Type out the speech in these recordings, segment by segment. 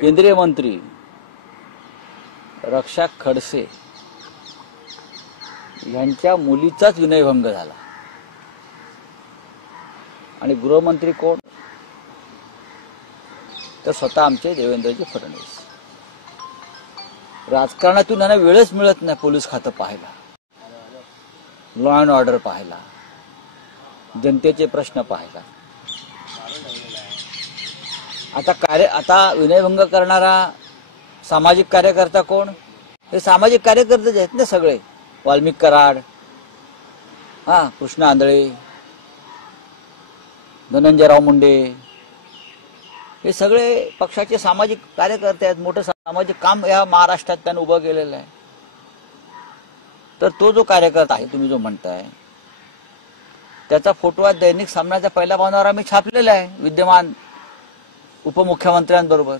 केंद्रीय मंत्री रक्षा खडसे यांच्या मुलीचाच विनयभंग झाला आणि गृहमंत्री कोण तर स्वतः आमचे देवेंद्रजी फडणवीस. राजकारणातून त्यांना वेळच मिळत नाही पोलीस खातं पाहायला, लॉ अँड ऑर्डर पाहायला, जनतेचे प्रश्न पाहायला. आता विनयभंग करणारा सामाजिक कार्यकर्ता कोण? हे सामाजिक कार्यकर्ते आहेत ना सगळे. वाल्मिक कराड, कृष्ण आंधळे, धनंजयराव मुंडे, हे सगळे पक्षाचे सामाजिक कार्यकर्ते आहेत. मोठं सामाजिक काम या महाराष्ट्रात त्यानं उभं केलेलं आहे. तर तो जो कार्यकर्ता आहे तुम्ही जो म्हणताय त्याचा फोटो आज दैनिक सामनाच्या पहिल्या पानावर आम्ही छापलेला आहे विद्यमान उपमुख्यमंत्र्यांबरोबर.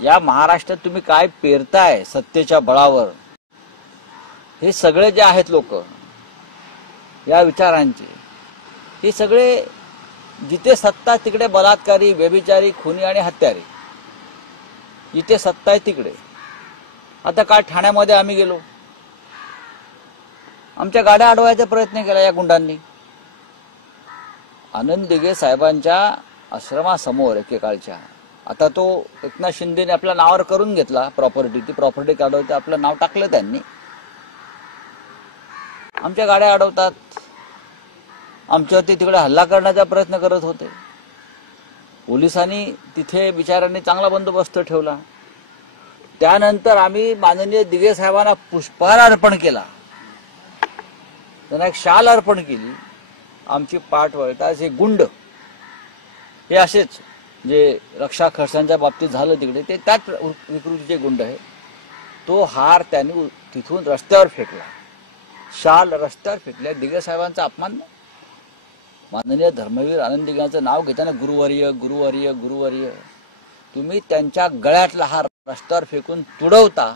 या महाराष्ट्रात तुम्ही काय पेरताय सत्तेच्या बळावर, हे सगळे जे आहेत लोक या विचारांचे, हे सगळे जिथे सत्ता तिकडे बलात्कारी, व्यभिचारी, खुनी आणि हत्यारे. जिथे सत्ता आहे तिकडे. आता काल ठाण्यामध्ये आम्ही गेलो, आमच्या गाड्या अडवायचा प्रयत्न केला या गुंडांनी. आनंद दिघे साहेबांच्या आश्रमासमोर एकेकाळच्या, आता तो एकनाथ शिंदेने आपल्या नावावर करून घेतला प्रॉपर्टी, ती प्रॉपर्टी काढवते आपलं नाव टाकलं त्यांनी. आमच्या गाड्या अडवतात, आमच्यावरती तिकडे हल्ला करण्याचा प्रयत्न करत होते. पोलिसांनी तिथे बिचाऱ्यांनी चांगला बंदोबस्त ठेवला. त्यानंतर आम्ही माननीय दिघे साहेबांना पुष्पहार अर्पण केला, त्यांना एक शाल अर्पण केली. आमची पाठ वळताच हे गुंड, हे असेच जे रक्षा खडसेंच्या बाबतीत झालं तिकडे, ते त्याच विकृतीचे गुंड आहे. तो हार त्यांनी तिथून रस्त्यावर फेकला, शाल रस्त्यावर फेकल्या. दिघे साहेबांचा अपमान. माननीय धर्मवीर आनंद दिघेंचं नाव घेताना गुरुवर्य गुरुवर्य गुरुवर्य, तुम्ही त्यांच्या गळ्यातला हार रस्त्यावर फेकून तुडवता,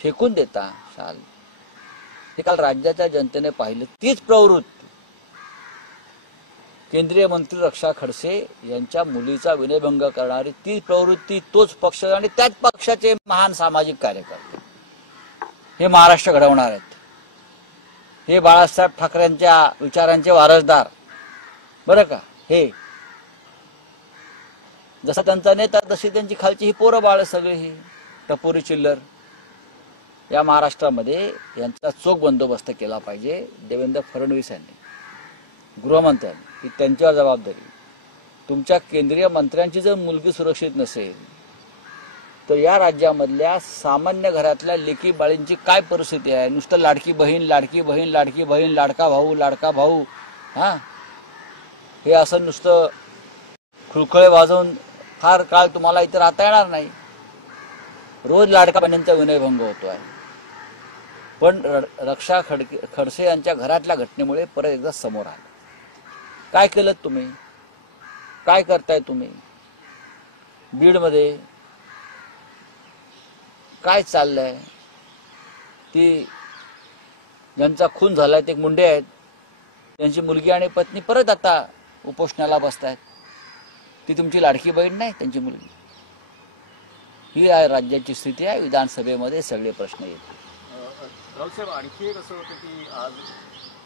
फेकून देता शाल. हे काल राज्याच्या जनतेने पाहिलं. तीच प्रवृत्ती केंद्रीय मंत्री रक्षा खडसे यांच्या मुलीचा विनयभंग करणारी, ती प्रवृत्ती, तोच पक्ष आणि त्याच पक्षाचे महान सामाजिक कार्यकर्ते हे महाराष्ट्र घडवणार आहेत. हे बाळासाहेब ठाकरेंच्या विचारांचे वारसदार बरं का. हे जसा त्यांचा नेता तशी त्यांची खालची ही पोरं बाळ सगळे, ही टपोरी चिल्लर. या महाराष्ट्रामध्ये यांचा चोख बंदोबस्त केला पाहिजे. देवेंद्र फडणवीस यांनी, गृहमंत्र्यांनी, ही त्यांच्यावर जबाबदारी. तुमच्या केंद्रीय मंत्र्यांची जर मुलगी सुरक्षित नसेल तर या राज्यामधल्या सामान्य घरातल्या लेकी बाळींची काय परिस्थिती आहे? नुसतं लाडकी बहीण लाडकी बहीण लाडकी बहीण, लाडका भाऊ लाडका भाऊ, हे असं नुसतं खुळखुळे वाजवून फार काळ तुम्हाला इथे राहता येणार नाही. रोज लाडका बहिणींचा विनयभंग होतोय. पण रक्षा खडसे यांच्या घरातल्या घटनेमुळे परत एकदा समोर आलं. काय केलं तुम्ही? काय करताय तुम्ही? बीडमध्ये काय चाललंय? ती ज्यांचा खून झालाय ते मुंडे आहेत, त्यांची मुलगी आणि पत्नी परत आता उपोषणाला बसतायत. ती तुमची लाडकी बहीण नाही, त्यांची मुलगी. ही आहे राज्याची स्थिती आहे. विधानसभेमध्ये सगळे प्रश्न येतील. राऊत साहेब, आणखी एक असं होतं की आज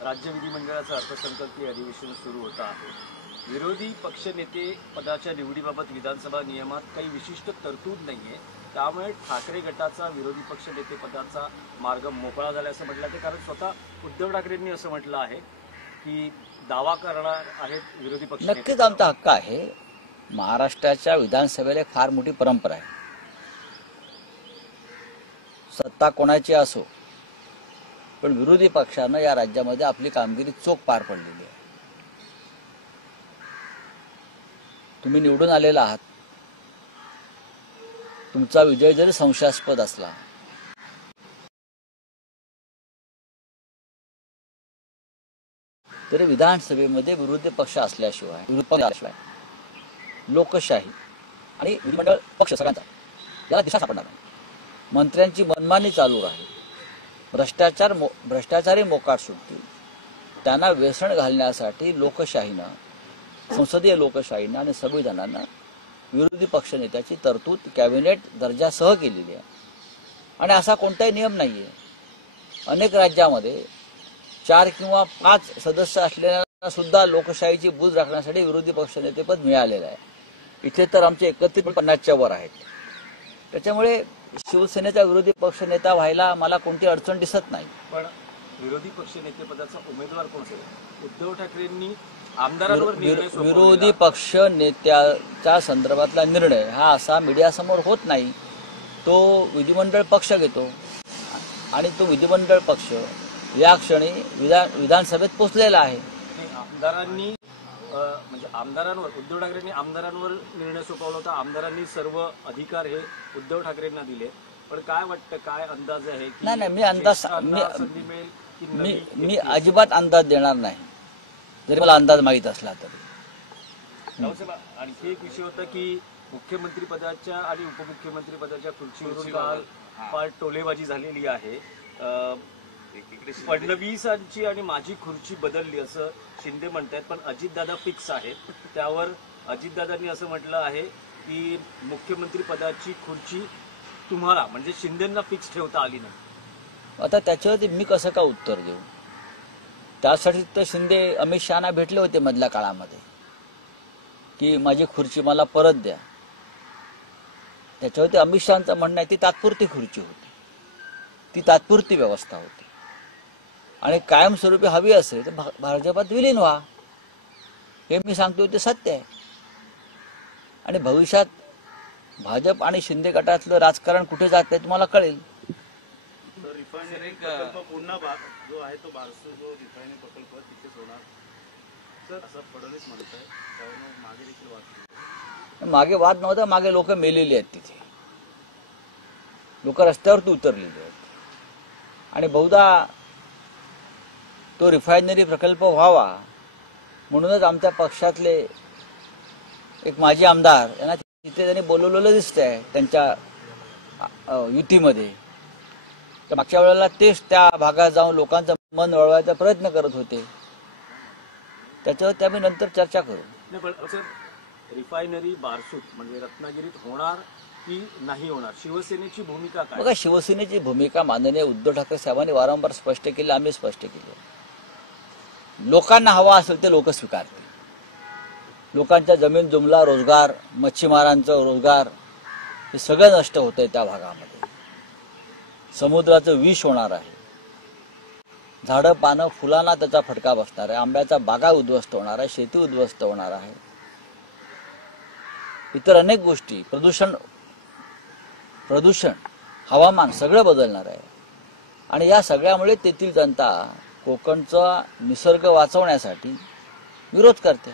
राज्य विधिमंडळाचं अर्थसंकल्पीय अधिवेशन सुरू होतं आहे. विरोधी पक्षनेते पदाच्या निवडीबाबत विधानसभा नियमात काही विशिष्ट तरतूद नाहीये, त्यामुळे ठाकरे गटाचा विरोधी पक्ष नेते पदाचा मार्ग मोकळा झाला असं म्हटलं ते. कारण स्वतः उद्धव ठाकरेंनी असं म्हटलं आहे की दावा करणार आहेत विरोधी पक्ष. नक्कीच आमचा हक्क आहे. महाराष्ट्राच्या विधानसभेला एक फार मोठी परंपरा आहे. सत्ता कोणाची असो, पण विरोधी पक्षानं या राज्यामध्ये आपली कामगिरी चोख पार पडलेली आहे. तुम्ही निवडून आलेला आहात. तुमचा विजय जरी संशयास्पद असला तरी विधानसभेमध्ये विरोधी पक्ष असल्याशिवाय लोकशाही आणि विधिमंडळ पक्ष सगळ्यांचा याला दिशा सापडणार नाही. मंत्र्यांची मनमानी चालू राहील. भ्रष्टाचारी मोकाट सुटतील. त्यांना व्यसन घालण्यासाठी लोकशाहीनं, संसदीय लोकशाहीनं आणि संविधानानं विरोधी पक्षनेत्याची तरतूद कॅबिनेट दर्जासह केलेली आहे आणि असा कोणताही नियम नाही आहे. अनेक राज्यामध्ये 4 किंवा 5 सदस्य असलेल्यांना सुद्धा लोकशाहीची बूज राखण्यासाठी विरोधी पक्षनेतेपद मिळालेलं आहे. इथे तर आमचे एकत्रित 50च्या वर आहेत. त्याच्यामुळे शिवसेनेचा विरोधी पक्षनेता व्हायला मला कोणती अडचण दिसत नाही. पण विरोधी पक्षनेतेपदाचा उमेदवार कोण असेल? उद्धव ठाकरेंनी आमदारांवर निर्णय सोपवलेला. विरोधी पक्ष नेत्याच्या संदर्भातला निर्णय हा असा मीडियासमोर होत नाही. तो विधिमंडळ पक्ष घेतो आणि तो विधिमंडळ पक्ष या क्षणी विधानसभेत पोहोचलेला आहे. आमदारांनी म्हणजे आमदारांवर उद्धव ठाकरेंनी आमदारांवर निर्णय सोपवला होता. आमदारांनी सर्व अधिकार हे उद्धव ठाकरेंना दिले. पण काय वाटतं, काय अंदाज आहे की नाही मी अंदाज संधी मिळेल की नवी मी अजिबात अंदाज देणार नाही, जरी मला अंदाज माहीत असला तरी. रावसाहेब, आणखी एक विषय होता की मुख्यमंत्री पदाच्या आणि उपमुख्यमंत्री पदाच्या खुर्चीवरून काल फार टोलेबाजी झालेली आहे. फडणवीसांची आणि माझी खुर्ची बदलली असं शिंदे म्हणतात, पण अजितदादा फिक्स आहेत. त्यावर अजितदादांनी असं म्हटलं आहे की मुख्यमंत्री पदाची खुर्ची तुम्हाला म्हणजे शिंदेंना फिक्स ठेवता आली नाही. आता त्याच्यावरती मी कसं का उत्तर देऊ? त्यासाठी तर शिंदे अमित शहाना भेटले होते मधल्या काळामध्ये की माझी खुर्ची मला परत द्या. त्याच्यावरती अमित शहाचं म्हणणं आहे ती तात्पुरती खुर्ची होती, ती तात्पुरती व्यवस्था होती आणि कायमस्वरूपी हवी असेल तर भाजपात विलीन व्हा, हे मी सांगतो ते सत्य आहे. आणि भविष्यात भाजप आणि शिंदे गटातलं राजकारण कुठे जात आहे तुम्हाला कळेल. रिफायनरी प्रकल्प पुन्हा जो आहे तो बारसू जो रिफायनरी प्रकल्प तिथेच होणार तर असं फडणवीस म्हणत आहे. त्यामुळे मागे देखील वाद मागे वाद नव्हता, मागे लोक मेलेली आहेत, तिथे लोक रस्त्यावरती उतरलेली आहेत आणि बहुधा तो रिफायनरी प्रकल्प व्हावा म्हणूनच आमच्या पक्षातले एक माजी आमदार यांना तिथे त्यांनी बोलवलेलं दिसतंय त्यांच्या युतीमध्ये. मागच्या वेळेला तेच त्या भागात जाऊन लोकांचं मन वळवायचा प्रयत्न करत होते. त्याच्यावर आम्ही नंतर चर्चा करू. नाही, पण असं रिफायनरी बारसूत म्हणजे रत्नागिरीत होणार की नाही होणार, शिवसेनेची भूमिका काय? बघा, शिवसेनेची भूमिका माननीय उद्धव ठाकरे साहेबांनी वारंवार स्पष्ट केली, आम्ही स्पष्ट केली. लोकांना हवा असेल ते लोक स्वीकारतील. लोकांच्या जमीन जुमला, रोजगार, मच्छीमारांचं रोजगार हे सगळं नष्ट होतंय त्या भागामध्ये. समुद्राचं विष होणार आहे. झाडं पानं फुलांना त्याचा फटका बसणार आहे. आंब्याचा बागा उद्ध्वस्त होणार आहे, शेती उद्ध्वस्त होणार आहे, इतर अनेक गोष्टी, प्रदूषण, हवामान सगळं बदलणार आहे. आणि या सगळ्यामुळे तेथील जनता कोकणचा निसर्ग वाचवण्यासाठी विरोध करते.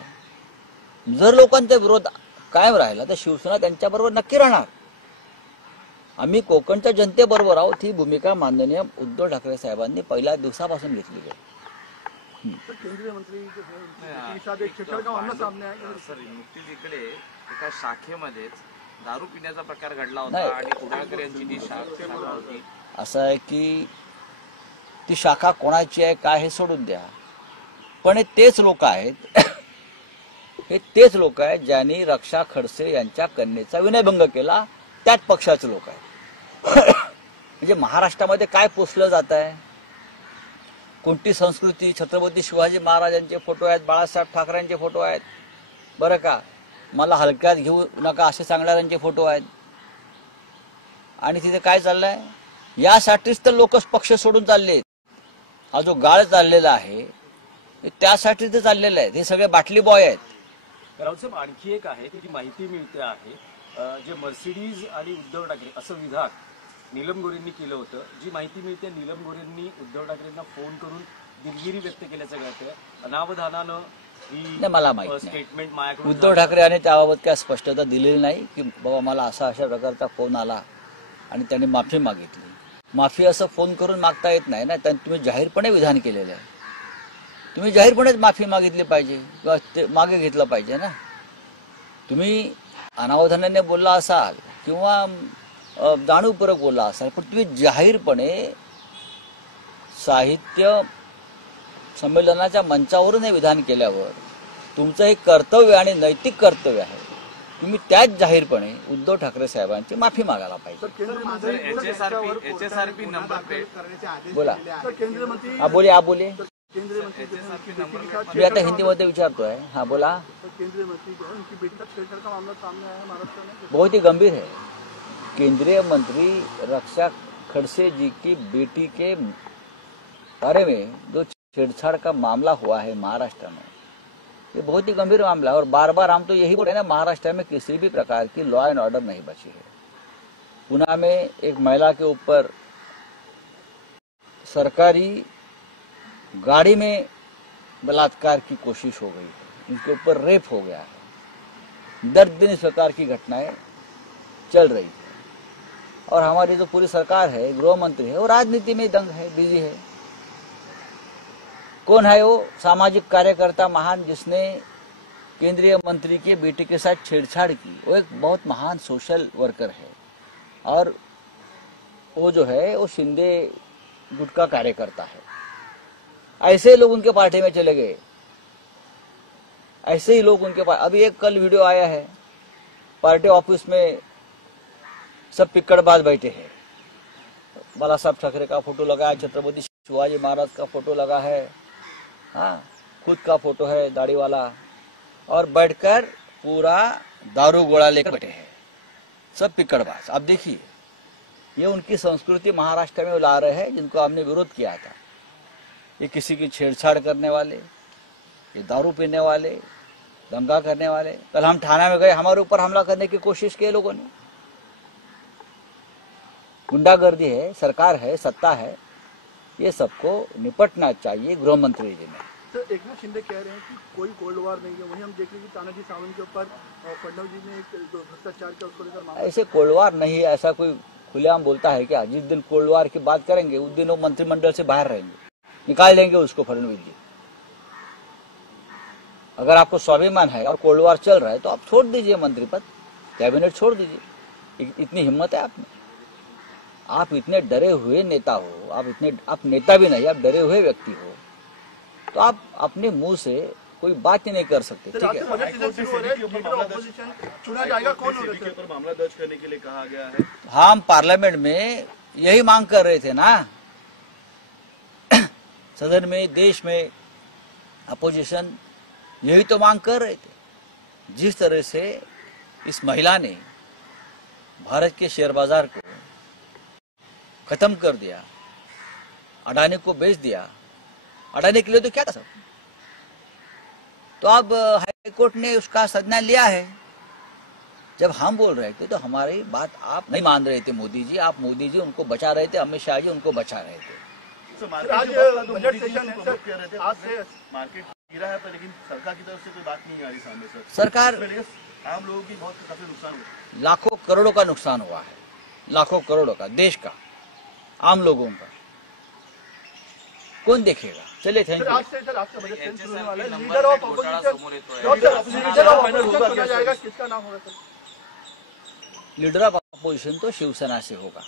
जर लोकांचा विरोध कायम राहिला तर शिवसेना त्यांच्याबरोबर नक्की राहणार. आम्ही कोकणच्या जनतेबरोबर आहोत, ही भूमिका माननीय उद्धव ठाकरे साहेबांनी पहिल्या दिवसापासून घेतलेली आहे. केंद्रीय मंत्री नुकतीच इकडे एका शाखेमध्येच दारू पिण्याचा प्रकार घडला होता नाही. आणि कुडाळकर यांची ती शाखा होती. असं आहे की ती शाखा कोणाची आहे काय हे सोडून द्या, पण हे तेच लोक आहेत हे तेच लोक आहेत ज्यांनी रक्षा खडसे यांच्या कन्येचा विनयभंग केला. त्याच पक्षाचे लोक आहेत. म्हणजे महाराष्ट्रामध्ये काय पोचलं जात आहे, कोणती संस्कृती, छत्रपती शिवाजी महाराजांचे फोटो आहेत, बाळासाहेब ठाकरेंचे फोटो आहेत, बरं का, मला हलक्यात घेऊ नका असे सांगणाऱ्यांचे फोटो आहेत. आणि तिथे काय चाललंय, यासाठीच तर लोक पक्ष सोडून चाललेत. हा जो गाळ चाललेला आहे त्यासाठी ते चाललेलं आहे. हे सगळे बाटली बॉय आहेत. रावसाहेब, आणखी एक आहे की माहिती मिळते आहे जे मर्सिडीज आणि उद्धव ठाकरे असं विधान नीलम गोरेंनी केलं होतं. जी माहिती मिळते नीलम गोरेंनी उद्धव ठाकरेंना फोन करून दिलगिरी व्यक्त केल्याचं कळतंय. अनावधानानं ही मला माहिती नाही. स्टेटमेंट माझ्याकडून उद्धव ठाकरे यांनी त्याबाबत काय स्पष्टता दिलेली नाही की बाबा मला अशा प्रकारचा फोन आला आणि त्यांनी माफी मागितली. माफी असं फोन करून मागता येत नाही ना. तुम्ही जाहीरपणे विधान केलेलं आहे, तुम्ही जाहीरपणेच माफी मागितली पाहिजे किंवा ते मागे घेतलं पाहिजे ना. तुम्ही अनावधानाने बोलला असाल किंवा जाणीवपूर्वक बोलला असाल, पण तुम्ही जाहीरपणे साहित्य संमेलनाच्या मंचावरून हे विधान केल्यावर तुमचं हे कर्तव्य आणि नैतिक कर्तव्य आहे तुम्ही त्याच जाहीरपणे उद्धव ठाकरे साहेबांची माफी मागायला पाहिजे. HSRP नंबर प्लेट करण्याचे आदेश बोला. दिलेले आहेत. केंद्रीय मंत्री आप बोलिए, आप बोलिए. केंद्रीय मंत्री मी आता हिंदीमध्ये विचारतोय. हाँ बोला. केंद्रीय मंत्री जो है उनकी बेटी का छेड़छाड़ का मामला सामने आया है महाराष्ट्र में. बहुत ही गंभीर है. केंद्रीय मंत्री रक्षा खड़से जी की बेटी के बारे में जो छेड़छाड़ का मामला हुआ है महाराष्ट्र में, ये बहुत ही गंभीर मामला है. और बार बार हम तो यही बोल रहे हैं ना, महाराष्ट्र में किसी भी प्रकार की लॉ एंड ऑर्डर नहीं बची है. पुणे में एक महिला के ऊपर सरकारी गाड़ी में बलात्कार की कोशिश हो गई है, उनके ऊपर रेप हो गया है. दर्दनाक इस प्रकार की घटनाएं चल रही है. और हमारी जो पूरी सरकार है, गृह मंत्री है, वो राजनीति में दंग है, बिजी है. कौन है वो सामाजिक कार्यकर्ता महान जिसने केंद्रीय मंत्री के बेटे के साथ छेड़छाड़ की? वो एक बहुत महान सोशल वर्कर है. और वो जो है वो शिंदे गुट का कार्यकर्ता है. ऐसे लोग उनके पार्टी में चले गए, ऐसे ही लोग उनके पास. अभी एक कल वीडियो आया है, पार्टी ऑफिस में सब पिक्कड़बाज बैठे हैं. बाला साहब ठाकरे का फोटो लगा है, छत्रपति शिवाजी महाराज का फोटो लगा है, हाँ खुद का फोटो है दाढ़ी वाला, और बैठकर पूरा दारू गोला लेकर बैठे हैं सब पिक्कड़बाज. आप देखिए, ये उनकी संस्कृति महाराष्ट्र में ला रहे हैं जिनको हमने विरोध किया था. ये किसी की छेड़छाड़ करने वाले, ये दारू पीने वाले, दंगा करने वाले. कल हम थाना में गए, हमारे ऊपर हमला करने की कोशिश की लोगों ने. गुंडागर्दी है, सरकार है, सत्ता है, ये सबको निपटना चाहिए गृह मंत्री जी ने. सर, एकनाथ शिंदे कह रहे हैं कि कोई कोल्ड वार नहीं है. वहीं हम देख रहे हैं कि तानाजी सावंत के ऊपर फडणवीस जी ने एक भ्रष्टाचार का उसको लेकर मामला. ऐसे कोल्ड वार नहीं है, ऐसा कोई खुलेआम बोलता है क्या? जिस दिन कोल्ड वार की बात करेंगे उस दिन वो मंत्रिमंडल से बाहर रहेंगे, निकाल देंगे उसको फडणवीस जी. अगर आपको स्वाभिमान है और कोल्ड वार चल रहा है तो आप छोड़ दीजिए मंत्री पद, कैबिनेट छोड़ दीजिए. इतनी हिम्मत है आप में? आप इतने डरे हुए नेता हो, आप नेता भी नहीं, आप डरे हुए व्यक्ति हो, तो आप अपने मुंह से कोई बात ही नहीं कर सकते. ठीक है, चुना जाएगा कौन होगा? मामला दर्ज करने के लिए कहा गया है. हम पार्लियामेंट में यही मांग कर रहे थे ना, सदन में, देश में अपोजिशन यही तो मांग कर रहे थे. जिस तरह से इस महिला ने भारत के शेयर बाजार को खत्म कर दिया, अडानी को बेच दिया. अडानी के लिए तो क्या था सब, तो अब हाईकोर्ट ने उसका संज्ञान लिया है. जब हम बोल रहे थे तो हमारी बात आप नहीं मान रहे थे मोदी जी. आप मोदी जी उनको बचा रहे थे, अमित शाह जी उनको बचा रहे थे. बजट सेशन है सर, आज से मार्केट गिरा है, पर लेकिन सरकार की तरफ से कोई बात नहीं आ रही सामने. सर, सरकार, आम लोगों की बहुत काफी नुकसान हुआ. लाखों करोड़ों का नुकसान हुआ है, लाखों करोड़ों का, देश का, आम लोगों का. कौन देखेगा? चलिए, thank you. Leader of opposition leader of opposition तो शिवसेना से होगा.